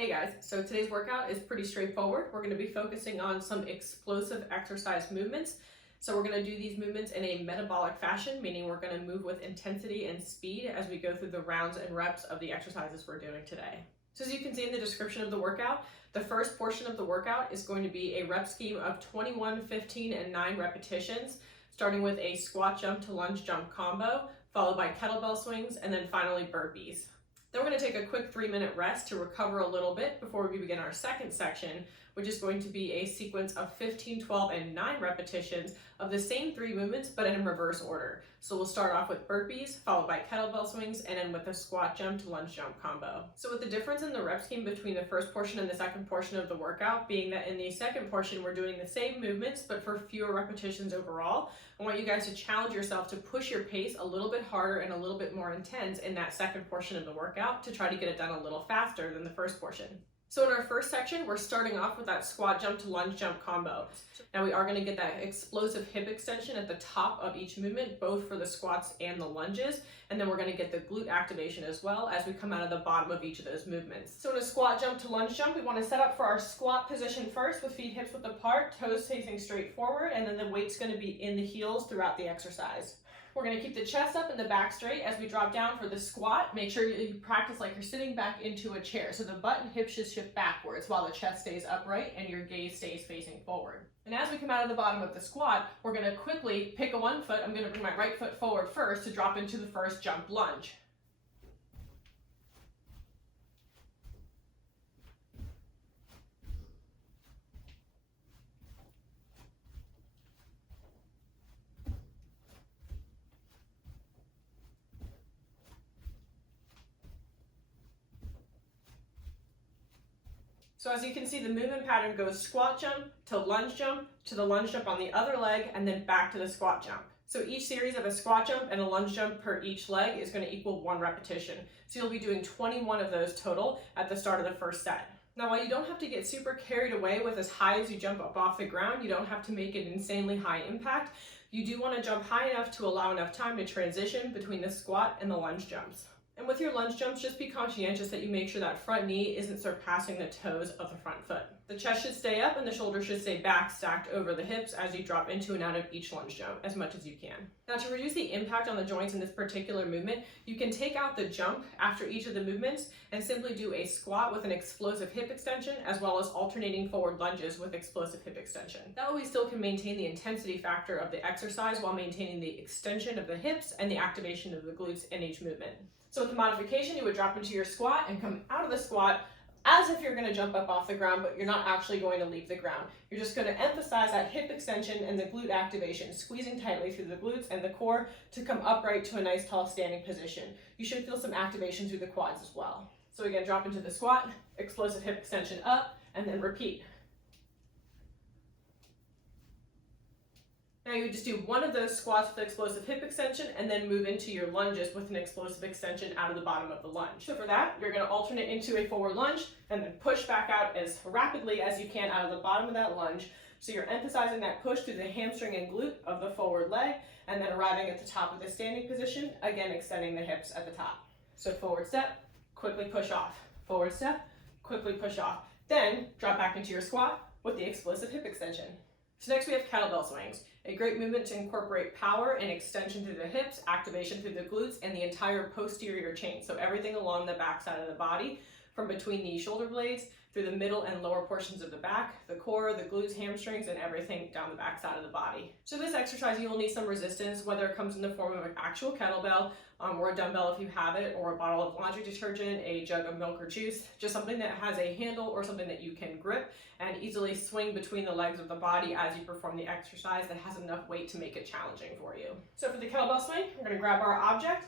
Hey guys, so today's workout is pretty straightforward. We're going to be focusing on some explosive exercise movements. So we're going to do these movements in a metabolic fashion, meaning we're going to move with intensity and speed as we go through the rounds and reps of the exercises we're doing today. So as you can see in the description of the workout, the first portion of the workout is going to be a rep scheme of 21, 15, and 9 repetitions, starting with a squat jump to lunge jump combo, followed by kettlebell swings, and then finally burpees. Then we're going to take a quick 3-minute rest to recover a little bit before we begin our second section, which is going to be a sequence of 15, 12, and 9 repetitions of the same 3 movements, but in reverse order. So we'll start off with burpees, followed by kettlebell swings, and then with a squat jump to lunge jump combo. So with the difference in the rep scheme between the first portion and the second portion of the workout being that in the second portion, we're doing the same movements, but for fewer repetitions overall, I want you guys to challenge yourself to push your pace a little bit harder and a little bit more intense in that second portion of the workout to try to get it done a little faster than the first portion. So in our first section, we're starting off with that squat jump to lunge jump combo. Now we are going to get that explosive hip extension at the top of each movement, both for the squats and the lunges. And then we're going to get the glute activation as well as we come out of the bottom of each of those movements. So in a squat jump to lunge jump, we want to set up for our squat position first with feet hips width apart, toes facing straight forward, and then the weight's going to be in the heels throughout the exercise. We're going to keep the chest up and the back straight as we drop down for the squat. Make sure you practice like you're sitting back into a chair. So the butt and hips should shift backwards while the chest stays upright and your gaze stays facing forward. And as we come out of the bottom of the squat, we're going to quickly pick a one foot. I'm going to bring my right foot forward first to drop into the first jump lunge. So as you can see, the movement pattern goes squat jump to the lunge jump on the other leg, and then back to the squat jump. So each series of a squat jump and a lunge jump per each leg is going to equal 1 repetition. So you'll be doing 21 of those total at the start of the first set. Now, while you don't have to get super carried away with as high as you jump up off the ground, you don't have to make it insanely high impact. You do want to jump high enough to allow enough time to transition between the squat and the lunge jumps. And with your lunge jumps, just be conscientious that you make sure that front knee isn't surpassing the toes of the front foot. The chest should stay up and the shoulders should stay back, stacked over the hips as you drop into and out of each lunge jump as much as you can. Now, to reduce the impact on the joints in this particular movement, you can take out the jump after each of the movements and simply do a squat with an explosive hip extension as well as alternating forward lunges with explosive hip extension. That way we still can maintain the intensity factor of the exercise while maintaining the extension of the hips and the activation of the glutes in each movement. So with the modification, you would drop into your squat and come out of the squat as if you're going to jump up off the ground, but you're not actually going to leave the ground. You're just going to emphasize that hip extension and the glute activation, squeezing tightly through the glutes and the core to come upright to a nice tall standing position. You should feel some activation through the quads as well. So again, drop into the squat, explosive hip extension up, and then repeat. Now you would just do one of those squats with explosive hip extension and then move into your lunges with an explosive extension out of the bottom of the lunge. So for that, you're going to alternate into a forward lunge and then push back out as rapidly as you can out of the bottom of that lunge. So you're emphasizing that push through the hamstring and glute of the forward leg and then arriving at the top of the standing position, again extending the hips at the top. So forward step, quickly push off. Forward step, quickly push off. Then drop back into your squat with the explosive hip extension. So next we have kettlebell swings, a great movement to incorporate power and extension through the hips, activation through the glutes, and the entire posterior chain. So everything along the back side of the body, from between the shoulder blades, through the middle and lower portions of the back, the core, the glutes, hamstrings, and everything down the back side of the body. So this exercise, you will need some resistance, whether it comes in the form of an actual kettlebell, or a dumbbell if you have it, or a bottle of laundry detergent, a jug of milk or juice, just something that has a handle or something that you can grip and easily swing between the legs of the body as you perform the exercise that has enough weight to make it challenging for you. So for the kettlebell swing, we're going to grab our object,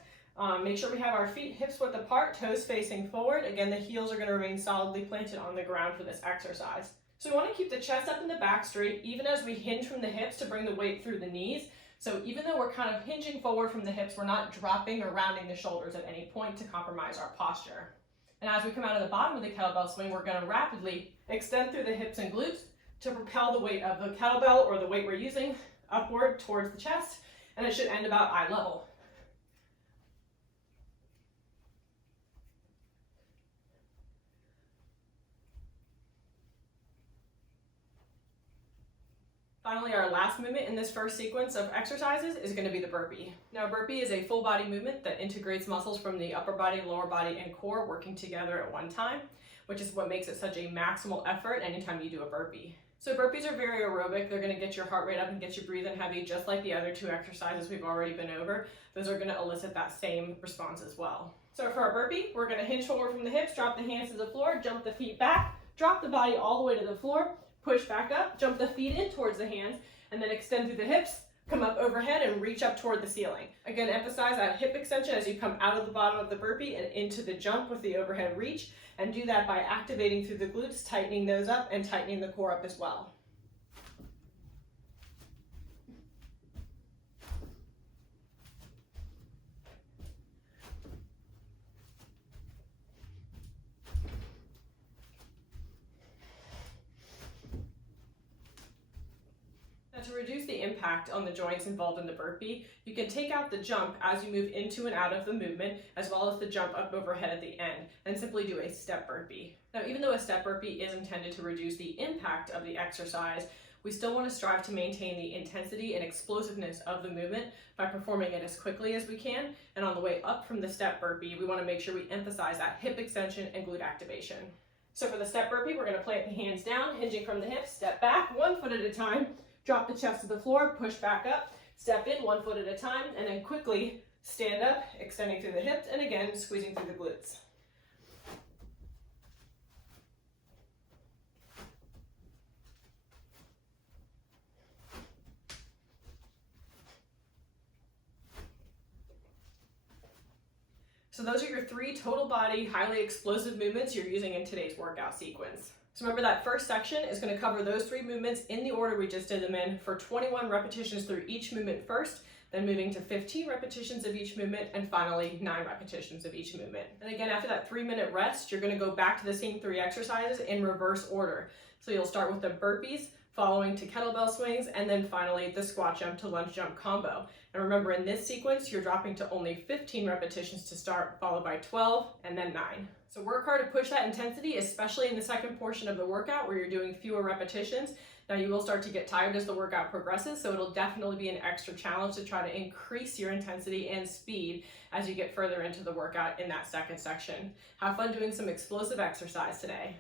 make sure we have our feet hips width apart, toes facing forward. Again, the heels are going to remain solidly planted on the ground for this exercise. So we want to keep the chest up and the back straight, even as we hinge from the hips to bring the weight through the knees. So even though we're kind of hinging forward from the hips, we're not dropping or rounding the shoulders at any point to compromise our posture. And as we come out of the bottom of the kettlebell swing, we're going to rapidly extend through the hips and glutes to propel the weight of the kettlebell or the weight we're using upward towards the chest, and it should end about eye level. Finally, our last movement in this first sequence of exercises is going to be the burpee. Now, burpee is a full body movement that integrates muscles from the upper body, lower body, and core working together at one time, which is what makes it such a maximal effort anytime you do a burpee. So burpees are very aerobic. They're going to get your heart rate up and get you breathing heavy, just like the other two exercises we've already been over. Those are going to elicit that same response as well. So for our burpee, we're going to hinge forward from the hips, drop the hands to the floor, jump the feet back, drop the body all the way to the floor, push back up, jump the feet in towards the hands, and then extend through the hips, come up overhead and reach up toward the ceiling. Again, emphasize that hip extension as you come out of the bottom of the burpee and into the jump with the overhead reach, and do that by activating through the glutes, tightening those up and tightening the core up as well. To reduce the impact on the joints involved in the burpee, you can take out the jump as you move into and out of the movement, as well as the jump up overhead at the end, and simply do a step burpee. Now, even though a step burpee is intended to reduce the impact of the exercise, we still want to strive to maintain the intensity and explosiveness of the movement by performing it as quickly as we can. And on the way up from the step burpee, we want to make sure we emphasize that hip extension and glute activation. So for the step burpee, we're going to plant the hands down, hinging from the hips, step back, 1 foot at a time. Drop the chest to the floor, push back up, step in 1 foot at a time, and then quickly stand up, extending through the hips, and again, squeezing through the glutes. So those are your 3 total body, highly explosive movements you're using in today's workout sequence. So remember, that first section is going to cover those 3 movements in the order we just did them in for 21 repetitions through each movement first, then moving to 15 repetitions of each movement, and finally 9 repetitions of each movement. And again, after that 3-minute rest, you're going to go back to the same 3 exercises in reverse order. So you'll start with the burpees, following to kettlebell swings, and then finally the squat jump to lunge jump combo. And remember, in this sequence, you're dropping to only 15 repetitions to start, followed by 12 and then 9. So work hard to push that intensity, especially in the second portion of the workout where you're doing fewer repetitions. Now, you will start to get tired as the workout progresses, so it'll definitely be an extra challenge to try to increase your intensity and speed as you get further into the workout in that second section. Have fun doing some explosive exercise today.